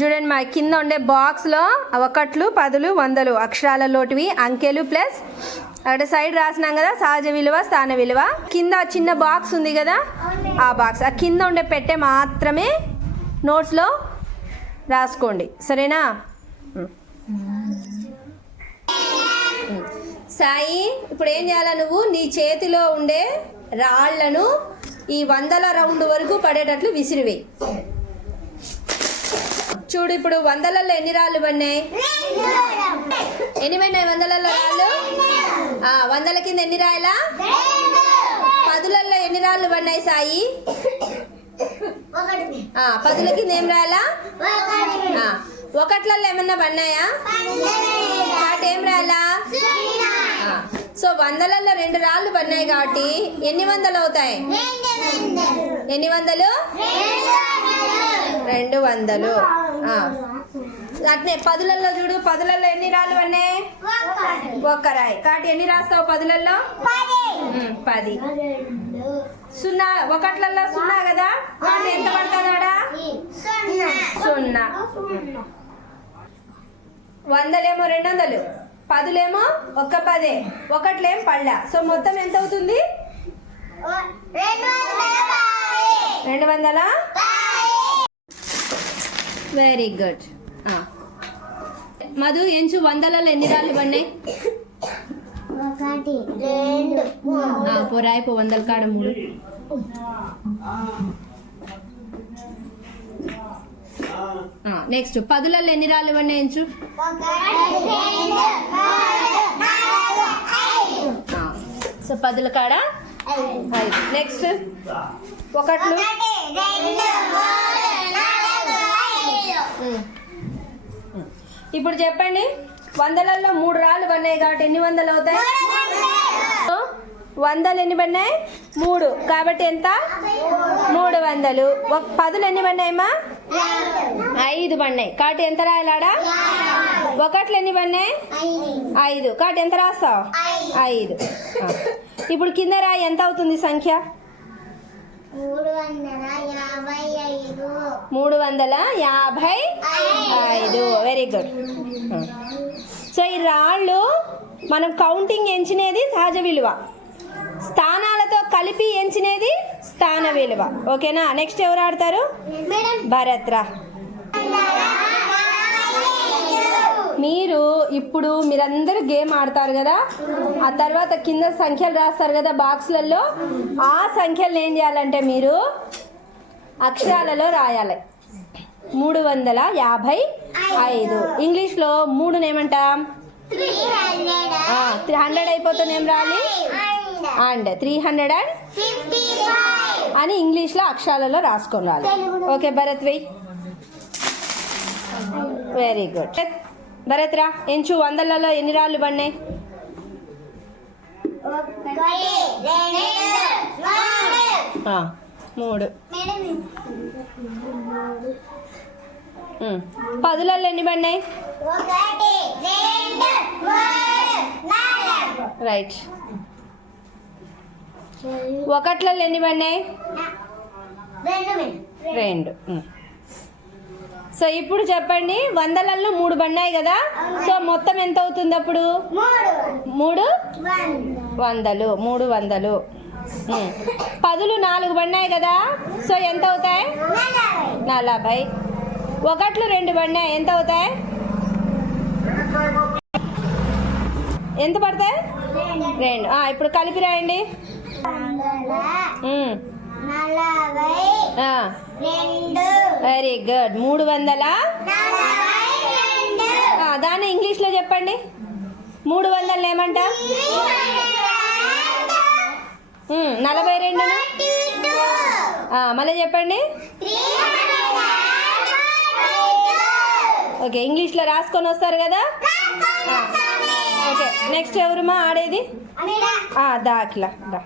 చూడండి మా కింద ఉండే బాక్స్లో ఒకట్లు పదులు వందలు అక్షరాలలోటివి అంకెలు ప్లస్ అక్కడ సైడ్ రాసినాం కదా సహజ విలువ స్థాన విలువ. కింద చిన్న బాక్స్ ఉంది కదా ఆ బాక్స్. ఆ కింద ఉండే పెట్టె మాత్రమే నోట్స్లో రాసుకోండి. సరేనా? సాయి ఇప్పుడు ఏం చేయాలా నువ్వు? నీ చేతిలో ఉండే రాళ్ళను ఈ వందల రౌండ్ వరకు పడేటట్లు విసిరివేయి చూడు ఇప్పుడు వందలలో ఎన్ని రాళ్ళు పడినాయి? ఎన్ని పడినాయి వందలలో రాళ్ళు? వందల కింద ఎన్ని రాయలా? పదులలో ఎన్ని రాళ్ళు పడినాయి సాయి? పదుల కింద ఏం రాయాలా? ఒకట్లలో ఏమన్నా పడినాయా? వాటి ఏం రాయాలా? సో వందలలో రెండు రాళ్ళు పడినాయి కాబట్టి ఎన్ని వందలు అవుతాయి? ఎన్ని వందలు? రెండు వందలు. అట్నే పదులలో చూడు పదులలో ఎన్ని రాళ్ళు పడినాయి ఒక్క రాయి. కాబట్టి ఎన్ని రాస్తావు పదులలో పది. సున్నా ఒకట్లలో సున్నా కదా? ఎంత పడుతుందాడా సున్నా. వందలేమో రెండు వందలు పదులేమో ఒక్క పదే. ఒకట్లేం పళ్ళ సో మొత్తం ఎంత అవుతుంది రెండు వందల? వెరీ గుడ్ మధు ఎంచు వందలలో ఎన్ని రాళ్ళు పడినాయి ఒకటి రెండు ఆ, పో రాయి పో వందల కాడ మూడు. నెక్స్ట్ పదులలో ఎన్ని రాళ్ళు పడినాయి ఎంచు? ఒకటి రెండు మూడు నాలుగు ఐదు ఆ, సో పదుల కాడ? ఐదు. నెక్స్ట్ ఒకట్లు ఒకటి రెండు మూడు నాలుగు ఐదు ఉమ్. ఉమ్. ఇప్పుడు చెప్పండి. వందలలో మూడు రాళ్ళు పడినాయి కాబట్టి ఎన్ని వందలు అవుతాయి? వందలు ఎన్ని పడినాయి మూడు. కాబట్టి ఎంత? మూడు వందలు. ఒక పదులు ఎన్ని పడినాయమ్మా ఐదు పడినాయి కాబట్టి ఎంత రాయాలాడా? ఒకట్లు ఎన్ని పడినాయి ఐదు. కాబట్టి ఎంత రాస్తావు? ఐదు. ఇప్పుడు కింద రాయి ఎంత అవుతుంది సంఖ్య? మూడు వందల యాభై ఐదు. వెరీ గుడ్ సో ఈ రాళ్ళు మనం కౌంటింగ్ ఎంచినేది సహజ విలువ. స్థానాలతో కలిపి ఎంచినేది స్థాన విలువ. ఓకేనా నెక్స్ట్ ఎవరు ఆడతారు? భరత్రా. భరత్ రా మీరు ఇప్పుడు మీరందరూ గేమ్ ఆడతారు కదా? ఆ తర్వాత కింద సంఖ్యలు రాస్తారు కదా బాక్స్లలో ఆ సంఖ్యలు ఏం చేయాలంటే మీరు అక్షరాలలో రాయాలి. మూడు వందల యాభై ఐదు. ఇంగ్లీష్లో మూడుని ఏమంటాం? త్రీ హండ్రెడ్ అయిపోతుంది ఏం రాయాలి అండ్ త్రీ హండ్రెడ్ అండ్ అని ఇంగ్లీష్లో అక్షరాలలో రాసుకొని రావాలి ఓకే భరత్ వెయ్ వెరీ గుడ్ భరత్ రా ఎంచు వందలలో ఎన్ని రాళ్ళు పడినాయి? ఆ, మూడు. పదులలో ఎన్ని పడినాయి? రైట్. ఒకట్లలో ఎన్ని పడినాయి? రెండు. సో ఇప్పుడు చెప్పండి వందలలో మూడు పడినాయి కదా? సో మొత్తం ఎంత అవుతుంది అప్పుడు? మూడు. వందలు. మూడు వందలు. పదులు నాలుగు పడినాయి కదా. సో ఎంత అవుతాయి? నలభై. ఒకట్లు రెండు పడినాయి. ఎంత అవుతాయి? ఎంత పడతాయి? రెండు. ఇప్పుడు కలిపి రాయండి. Very good. మూడు వందల దాన్ని ఇంగ్లీష్లో చెప్పండి. మూడు వందలు ఏమంటారు నలభై రెండును ఆ, మళ్ళీ చెప్పండి. ఓకే ఇంగ్లీష్లో రాసుకొని వస్తారు కదా? ఓకే నెక్స్ట్ ఎవరుమా ఆడేది? ఆ, దా అట్లా దా.